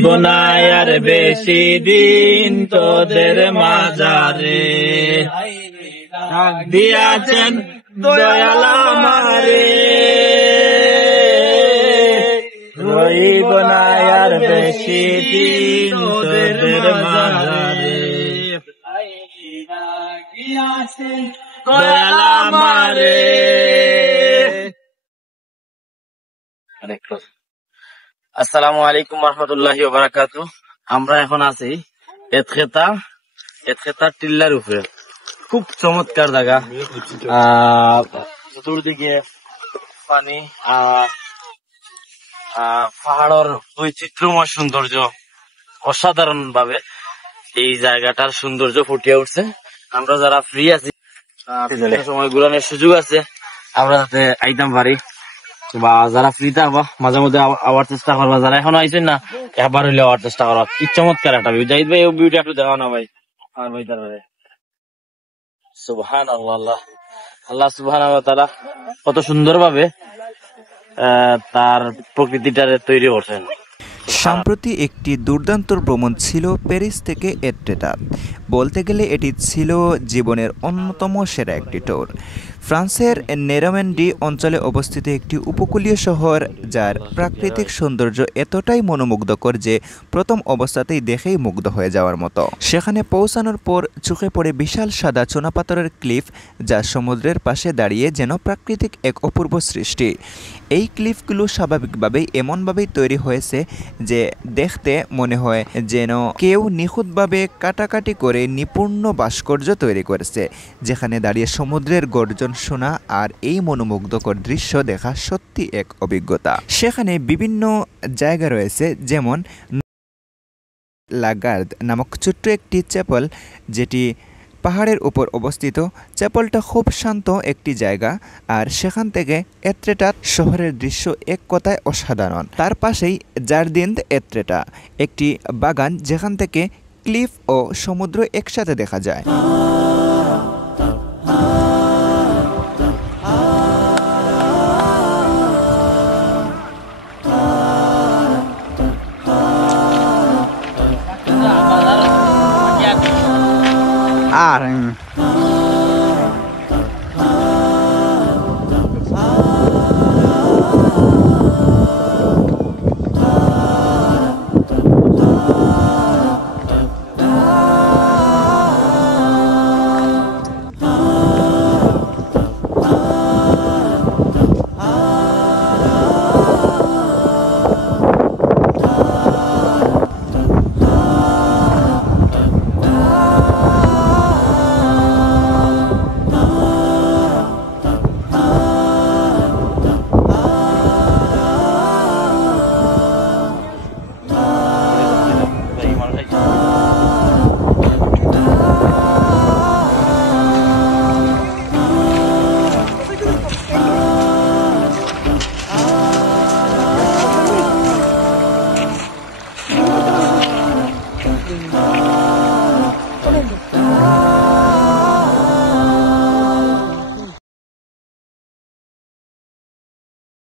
রইব না আর বেশি দিন তোদের মাঝারে, দিয়াছেন দয়াল আমারে, রইব না আর বেশি দিন তোদের মাঝারে, দয়াল আমারে। আসসালামু আলাইকুম রহমতুল্লাহি ওয়া বারাকাতুহু। আমরা এখন আছি এতখেতা টিল্লার উপরে। খুব চমৎকার জায়গা, চতুর্দিকে পানি, পাহাড়ের বৈচিত্র্যময় সৌন্দর্য, অসাধারণ ভাবে এই জায়গাটার সৌন্দর্য ফুটিয়ে উঠছে। আমরা যারা ফ্রি আছি, সময় ঘুরানোর সুযোগ আছে, আমরা যাতে আইতাম পারি, বা যারা ফ্রি থাকবা মাঝে মধ্যে আওয়ার চেষ্টা করবা, যারা এখনো আইছেন না একবার হইলে আওয়ার চেষ্টা করা। কি চমৎকার একটা ভিউ, জাহিদ ভাই, ভিউটা একটু দেখাও না ভাই। আর ভাই তারপরে সুবহানাল্লাহ, আল্লাহ সুবহানাহু ওয়া তাআলা কত সুন্দর ভাবে তার প্রকৃতিটারে তৈরি করছেন। সম্প্রতি একটি দুর্দান্ত ভ্রমণ ছিল প্যারিস থেকে এট্রেটা। বলতে গেলে এটি ছিল জীবনের অন্যতম সেরা একটি ট্যুর। ফ্রান্সের নেরোম্যান্ডি অঞ্চলে অবস্থিত একটি উপকূলীয় শহর, যার প্রাকৃতিক সৌন্দর্য এতটাই মনোমুগ্ধকর যে প্রথম অবস্থাতেই দেখেই মুগ্ধ হয়ে যাওয়ার মতো। সেখানে পৌঁছানোর পর চোখে পড়ে বিশাল সাদা চুনাপাথরের ক্লিফ, যা সমুদ্রের পাশে দাঁড়িয়ে যেন প্রাকৃতিক এক অপূর্ব সৃষ্টি। এই ক্লিফগুলো স্বাভাবিকভাবেই এমনভাবেই তৈরি হয়েছে যে দেখতে মনে হয় যেন কেউ নিখুঁতভাবে কাটাকাটি করে নিপুণ ভাস্কর্য তৈরি করেছে, যেখানে দাঁড়িয়ে সমুদ্রের গর্জন শোনা আর এই মনোমুগ্ধকর দৃশ্য দেখা সত্যি এক অভিজ্ঞতা। সেখানে বিভিন্ন জায়গা রয়েছে, যেমন লাগার্দ নামক ছোট্ট একটি চ্যাপেল, যেটি পাহাড়ের উপর অবস্থিত। চ্যাপেলটা খুব শান্ত একটি জায়গা, আর সেখান থেকে এট্রেটা শহরের দৃশ্য এক কথায় অসাধারণ। তার পাশেই জার্দিন এট্রেটা, একটি বাগান যেখান থেকে ক্লিফ ও সমুদ্র একসাথে দেখা যায়। আর